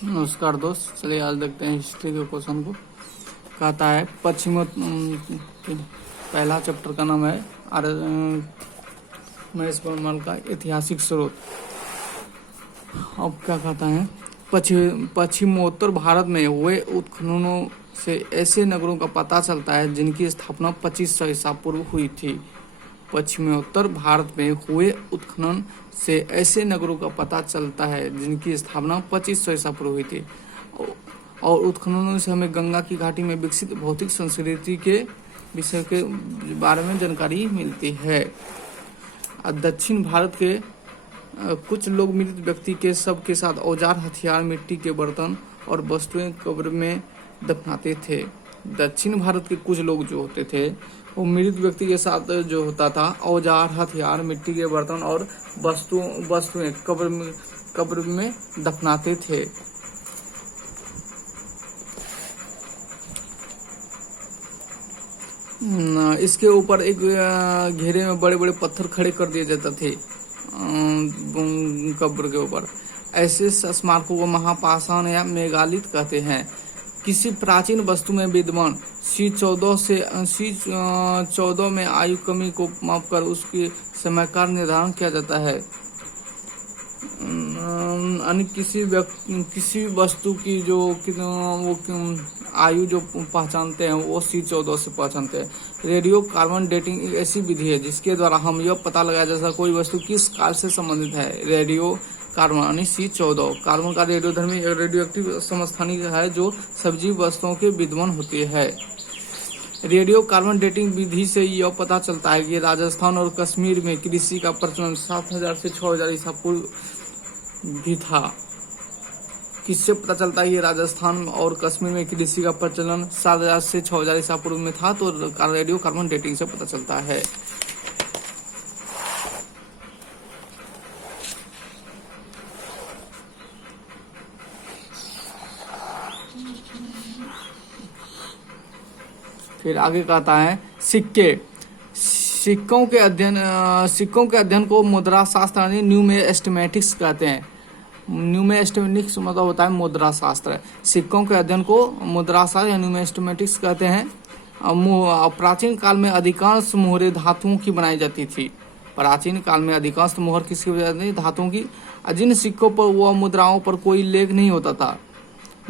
नमस्कार दोस्त, चलिए आज देखते हैं हिस्ट्री के क्वेश्चन को। कहता है पहला चैप्टर का नाम है महेश वर्मन का ऐतिहासिक स्रोत। अब क्या कहता है, पश्चिमोत्तर भारत में हुए उत्खननों से ऐसे नगरों का पता चलता है जिनकी स्थापना 2500 ईसा पूर्व हुई थी। पश्चिमोत्तर भारत में हुए उत्खनन से ऐसे नगरों का पता चलता है जिनकी स्थापना 2500 ईसा पूर्व हुई थी। और उत्खननों से हमें गंगा की घाटी में विकसित भौतिक संस्कृति के विषय के बारे में जानकारी मिलती है। दक्षिण भारत के कुछ लोग मृत व्यक्ति के शव के साथ औजार, हथियार, मिट्टी के बर्तन और वस्तुएं कब्र में दफनाते थे। दक्षिण भारत के कुछ लोग जो होते थे वो मृत व्यक्ति के साथ जो होता था औजार, हथियार, मिट्टी के बर्तन और वस्तुएं कब्र में दफनाते थे। इसके ऊपर एक घेरे में बड़े बड़े पत्थर खड़े कर दिए जाते थे कब्र के ऊपर। ऐसे स्मारकों को महापाषाण या मेगालिथ कहते हैं। किसी प्राचीन वस्तु में विद्यमान C14 में आयु कमी को मापकर उसकी समय का निर्धारण किया जाता है। अन्य किसी वस्तु की जो वो आयु जो पहचानते हैं वो C14 से पहचानते हैं। रेडियो कार्बन डेटिंग एक ऐसी विधि है जिसके द्वारा हम यह पता लगाया जा सकता है कोई वस्तु किस काल से संबंधित है। रेडियो कार्बन यानी C14 कार्बन का रेडियोधर्मी रेडियो एक्टिव समस्थानिक है जो सजीव वस्तुओं के विद्यमान होती है। रेडियो कार्बन डेटिंग विधि से यह पता चलता है कि राजस्थान और कश्मीर में कृषि का प्रचलन 7000 से 6000 ईसा पूर्व भी था। किससे पता चलता है ये राजस्थान और कश्मीर में कृषि का प्रचलन 7000 से 6000 ईसा पूर्व में था? तो रेडियो कार्बन डेटिंग से पता चलता है। फिर आगे कहता है सिक्कों के अध्ययन को मुद्रा शास्त्र यानी न्यूमेस्टिमेटिक्स कहते हैं। न्यूमेस्टिमेटिक्स मतलब होता है मुद्रा शास्त्र। सिक्कों के अध्ययन को मुद्रा शास्त्र या न्यूमेस्टिमेटिक्स कहते हैं। प्राचीन काल में अधिकांश मोहरें धातुओं की बनाई जाती थी। प्राचीन काल में अधिकांश मोहर किसकी बनाई जाती थी? धातुओं की। जिन सिक्कों पर व मुद्राओं पर कोई लेख नहीं होता था,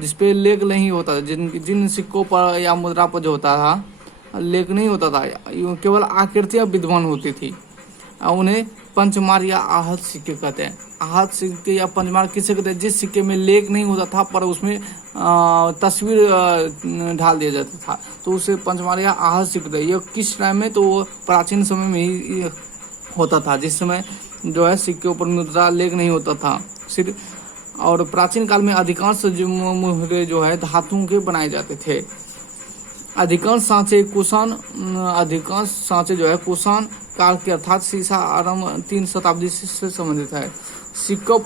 जिसपे लेख नहीं होता था, जिन सिक्कों पर या मुद्रा पर जो होता था लेख नहीं होता था, केवल आकृतियां विद्यमान होती थी, उन्हें पंचमार या आहत सिक्के कहते हैं। आहत सिक्के या पंचमार किसे कहते हैं? जिस सिक्के में लेख नहीं होता था पर उसमें तस्वीर ढाल दिया जाता था तो उसे पंचमार या आहत सिक्के। ये किस टाइम में? तो वो प्राचीन समय में ही होता था जिस समय जो है सिक्के ऊपर मुद्रा लेख नहीं होता था सिर्फ। और प्राचीन काल में अधिकांश मुहरे जो है धातुओं के बनाए जाते थे। अधिकांश सांचे जो है कुषाण काल के अर्थात ईसा आरंभ 3 शताब्दी से संबंधित है। सिक्कों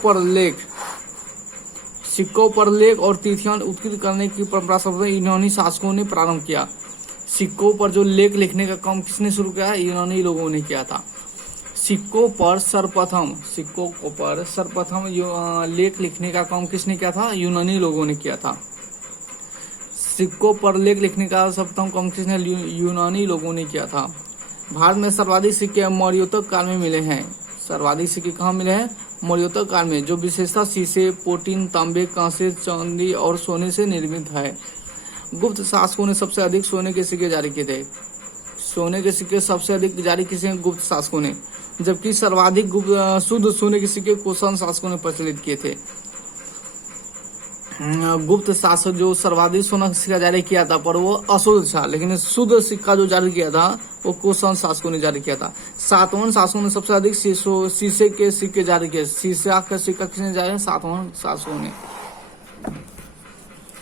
पर लेख और तिथियां उत्कृत करने की परंपरा सबसे यूनानी शासकों ने प्रारंभ किया। सिक्कों पर जो लेख लिखने का काम किसने शुरू किया? यूनानी लोगों ने किया था। सिक्कों पर सर्वप्रथम लेख लिखने का काम किसने किया था? यूनानी लोगों ने किया था। सिक्कों पर लेख लिखने का सर्वप्रथम काम किसने? यूनानी लोगों ने किया था। भारत में सर्वाधिक सिक्के मौर्योत्तर काल में मिले हैं। सर्वाधिक सिक्के कहाँ मिले हैं? मौर्योत्तर काल में, जो विशेषतः शीशे, पोटीन, तांबे, कांसे, चांदी और सोने से निर्मित है। गुप्त शासकों ने सबसे अधिक सोने के सिक्के जारी किए थे। सोने के सिक्के सबसे अधिक जारी किए हैं गुप्त शासकों ने, जबकि सर्वाधिक शुद्ध सोने के सिक्के कुषाण शासकों ने प्रचलित किए थे। गुप्त शासक जो सर्वाधिक सोना सिक्का जारी किया था पर वो अशुद्ध था, लेकिन शुद्ध सिक्का जो जारी किया था वो कुषाण शासकों ने जारी किया था। सातवाहन शासकों ने सबसे अधिक शीशे के सिक्के जारी किए। शीशा का सिक्का किसने जारी? सातवाहन शासकों ने।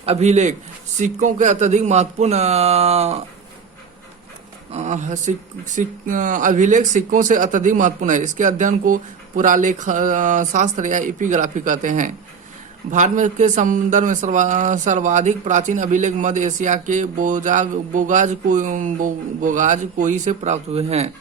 अभिलेख सिक्कों के अत्यधिक महत्वपूर्ण अभिलेख सिक्कों से अत्यधिक महत्वपूर्ण है। इसके अध्ययन को पुरालेख शास्त्र या एपिग्राफी कहते हैं। भारत में के संदर्भ में सर्वाधिक प्राचीन अभिलेख मध्य एशिया के बोगाज कोई से प्राप्त हुए हैं।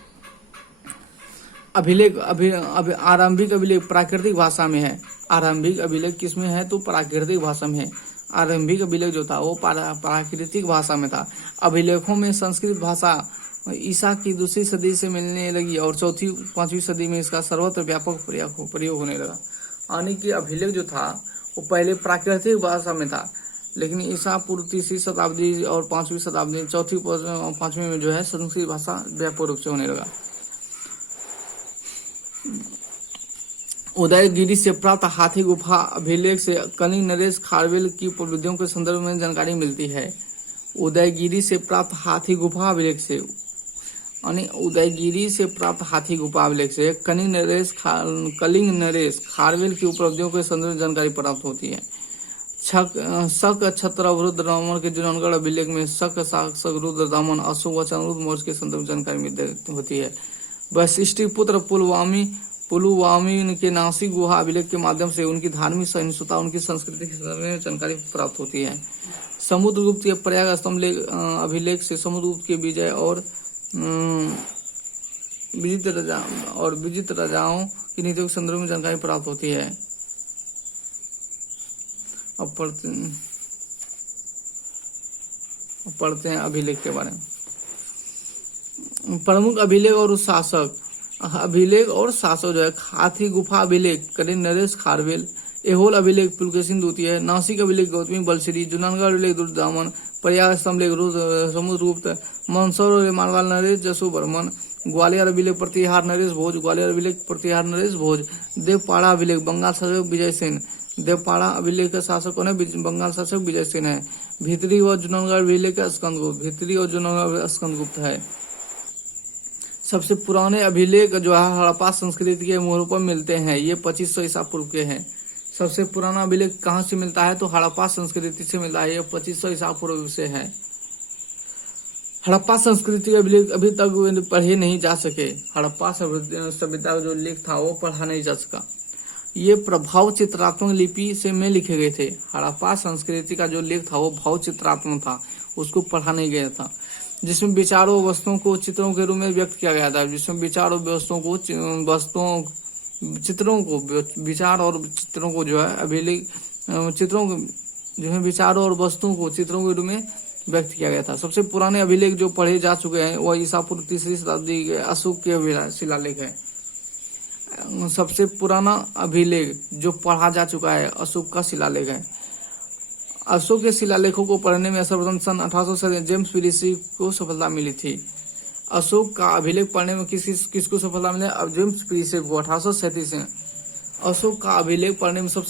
अभिलेख आरंभिक अभिलेख प्राकृतिक भाषा में है। आरंभिक अभिलेख किसमें है? तो प्राकृतिक भाषा में है। आरंभिक अभिलेख जो था वो प्राकृतिक भाषा में था। अभिलेखों में संस्कृत भाषा ईसा की दूसरी सदी से मिलने लगी और चौथी पांचवी सदी में इसका सर्वत्र व्यापक प्रयोग होने लगा। यानी कि अभिलेख जो था वो पहले प्राकृतिक भाषा में था, लेकिन ईसा पूर्व तीसरी शताब्दी और पांचवी शताब्दी चौथी पांचवी में जो है संस्कृत भाषा व्यापक रूप से होने लगा। उदयगिरी से प्राप्त हाथी गुफा अभिलेख से कलिंग नरेश खारवेल की उपलब्धियों के संदर्भ में जानकारी मिलती है। उदयगिरी से प्राप्त हाथी गुफा अभिलेख से उदयगिरी से प्राप्त हाथी गुफा अभिलेख से कलिंग नरेश खारवेल की उपलब्धियों के संदर्भ में जानकारी प्राप्त होती है। शक छत्र रुद्र दामन के जूनागढ़ अभिलेख में शक शासक रुद्र दामन अशोक वचन रुद्र मौर्य के संदर्भ में जानकारी होती है। वशिष्ठ पुत्र पुलुवामी के नासिक गुहा अभिलेख के माध्यम से उनकी धार्मिक सहिष्णुता उनकी संस्कृति के संदर्भ में जानकारी प्राप्त होती है। समुद्रगुप्त के प्रयाग स्तंभ अभिलेख से समुद्रगुप्त के विजय और विजित राजाओं की नीतियों के संदर्भ में जानकारी प्राप्त होती है। अब पढ़ते हैं अभिलेख के बारे में। प्रमुख अभिलेख और शासक जो है हाथी गुफा अभिलेख कलिंग नरेश खारवेल, एहोल अभिलेख पुलकेशिन द्वितीय, नासिक अभिलेख गौतमी बलश्री, जूनागढ़ अभिलेख दुर्दामन, प्रयाग स्तंभ समुद्रगुप्त, मंदसौर मारवाल नरेश जसु बर्मन, ग्वालियर अभिलेख प्रतिहार नरेश भोज, ग्वालियर अभिलेख प्रतिहार नरेश भोज, देवपाड़ा अभिलेख बंगाल शासक विजय सेन, देवपाड़ा अभिलेख का शासक कौन है? बंगाल शासक विजय सेन है। भीतरी और जूनागढ़ अभिलेख का स्कंदगुप्त, भीतरी और जूनागढ़ स्कंदगुप्त है। सबसे पुराने अभिलेख जो है हड़प्पा संस्कृति के मोहरों पर मिलते हैं, ये 2500 ईसा पूर्व के हैं। सबसे पुराना अभिलेख कहाँ से मिलता है? तो हड़प्पा संस्कृति से मिलता है, ये 2500 ईसा पूर्व से है। हड़प्पा संस्कृति के अभिलेख अभी तक पढ़े नहीं जा सके। हड़प्पा सभ्यता का जो लेख था वो पढ़ा नहीं जा सका। ये प्रभाव चित्रात्मक लिपि से में लिखे गए थे। हड़प्पा संस्कृति का जो लेख था वो भाव चित्रात्मक था, उसको पढ़ा नहीं गया था, जिसमें विचारों वस्तुओं को चित्रों के रूप में व्यक्त किया गया था। जिसमें विचार और चित्रों को जो है अभिलेख चित्रों को जो है विचारों और वस्तुओं को चित्रों के रूप में व्यक्त किया गया था। सबसे पुराने अभिलेख जो पढ़े जा चुके हैं वह ईसा पूर्व तीसरी शताब्दी के अशोक के शिलालेख है। सबसे पुराना अभिलेख जो पढ़ा जा चुका है अशोक का शिलालेख है। अशोक के शिलालेखों को पढ़ने में सर्वप्रथम सन 1800 जेम्स पिलिसी को सफलता मिली थी। अशोक का अभिलेख पढ़ने में किसको सफलता मिली? अब जेम्स पिलिसी को 1837 में अशोक का अभिलेख पढ़ने में सबसे